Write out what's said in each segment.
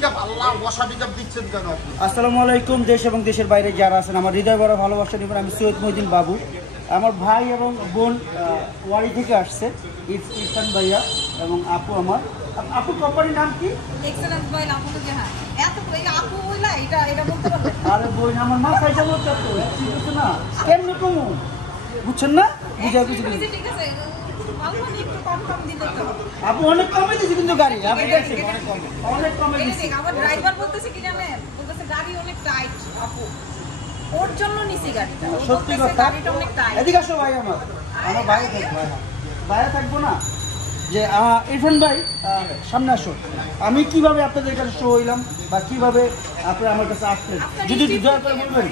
Pickup আল্লাহ বসা pickup দিচ্ছেন কেন আপনি? আসসালামু আলাইকুম। দেশ এবং দেশের বাইরে যারা আছেন আমার হৃদয় বড় ভালোবাসা নিবেন। আমি সৈয়দ মহিউদ্দিন বাবু। আমার ভাই এবং বোন ওয়ারি থেকে আসছে, ইরফান ভাইয়া এবং আপু। আমার আপু কোম্পানির নাম কি? এক্সেলেন্স বাই লাবণু জাহান। এত এই আপু হইলা এটা বলতে পারবে? আরে বোন আমার মাথায় যাবো তো কিছু না, কেমনে কমু বুঝছেন না? বুঝা কিছু ঠিক আছে, ভালো একটু কম দিলে তো। আপু অনেক কমে দিয়েছে কিন্তু গাড়ি, আপনি দেখছেন অনেক কমে দিয়েছে। আমার ড্রাইভার বলতেছে কি জানেন, বলতেছে গাড়ি অনেক টাইট আপু, ওর জন্য নিছি গাড়িটা। সত্যি কথা, গাড়িটা অনেক টাইট। এদিকে আসো ভাই। আমার ভাই থাকবো, ভাইয়া থাকবো না যে ইরফান ভাই সামনে আসো। আমি কিভাবে আপনাদের কাছে শো হইলাম বা কিভাবে আপনি আমার কাছে আসলেন যদি দয়া করে বলবেন।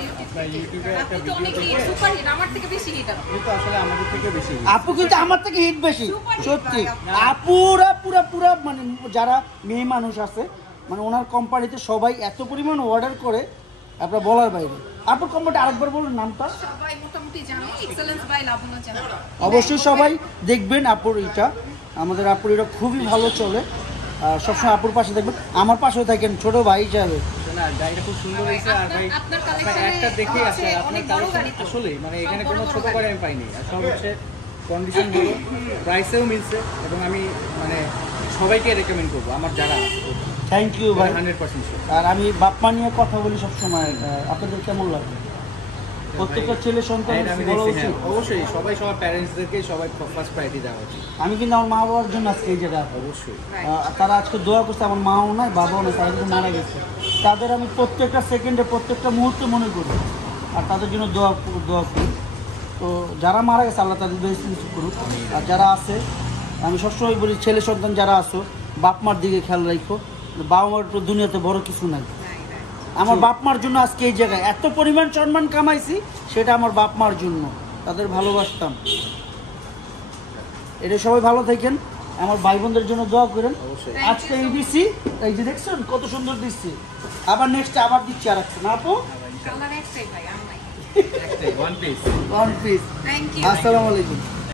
আপু কিন্তু আমার থেকে হিট বেশি, সত্যি। আপুরা পুরা মানে যারা মেয়ে মানুষ আছে মানে ওনার কোম্পানিতে সবাই এত পরিমাণ অর্ডার করে আপনার বলার বাইরে। আপুর কোম্পানি আরেকবার বলুন নামটা। সবাই মোটামুটি জানে, এক্সেলেন্স বাই লাবণু জাহান। অবশ্যই সবাই দেখবেন আপুর এটা, আমাদের আপুর এটা খুবই ভালো চলে। সবসময় আপুর পাশে দেখবেন, আমার পাশেও থাকেন ছোট ভাই হিসাবে। না গাড়িটা খুব সুন্দর হয়েছে। আর ভাই একটা দেখে আছে আপনার কালেকশন আসলে মানে এখানে কোনো ছোট গাড়ি আমি পাইনি। আর সব হচ্ছে কন্ডিশন ভালো, প্রাইসেও মিলছে এবং আমি মানে সবাইকে রেকমেন্ড করবো আমার যারা। থ্যাংক ইউ ভাই, 100%। আর আমি বাপ্পা নিয়ে কথা বলি সবসময়। আপনাদের কেমন লাগে? প্রত্যেকটা ছেলে সন্তানের আমি বলা দেখছি, উচিত। অবশ্যই সবাই সবার প্যারেন্টসদেরকে সবাই ফার্স্ট প্রায়োরিটি দেওয়া উচিত। আমি কিন্তু আমার মা বাবার জন্য আজকে এই জায়গায় অবশ্যই তারা আজকে দোয়া করছে। আমার মাও নাই বাবাও নাই, তারা কিন্তু মারা গেছে। তাদের আমি প্রত্যেকটা সেকেন্ডে প্রত্যেকটা মুহূর্তে মনে করি আর তাদের জন্য দোয়া করি। তো যারা মারা গেছে আল্লাহ তাদের দোয়া করুক। আর যারা আছে আমি সবসময় বলি ছেলে সন্তান যারা আছো বাপ মার দিকে খেয়াল রাখো। বাবা মার তো দুনিয়াতে বড় কিছু নাই। আমার বাপ মার জন্য আজকে এই জায়গায় এত পরিমাণ সম্মান কামাইছি, সেটা আমার বাপ মার জন্য। তাদের ভালোবাসতাম। এটা সবাই ভালো থাকেন, আমার ভাই বোনদের জন্য দোয়া করেন। আজকে এই দিচ্ছি, এই যে দেখছেন কত সুন্দর দিচ্ছি। আবার নেক্সট আবার দিচ্ছি আর একটা না আপু, কালার একটাই ভাই, আমার one piece. One piece. Thank you. আসসালামু আলাইকুম।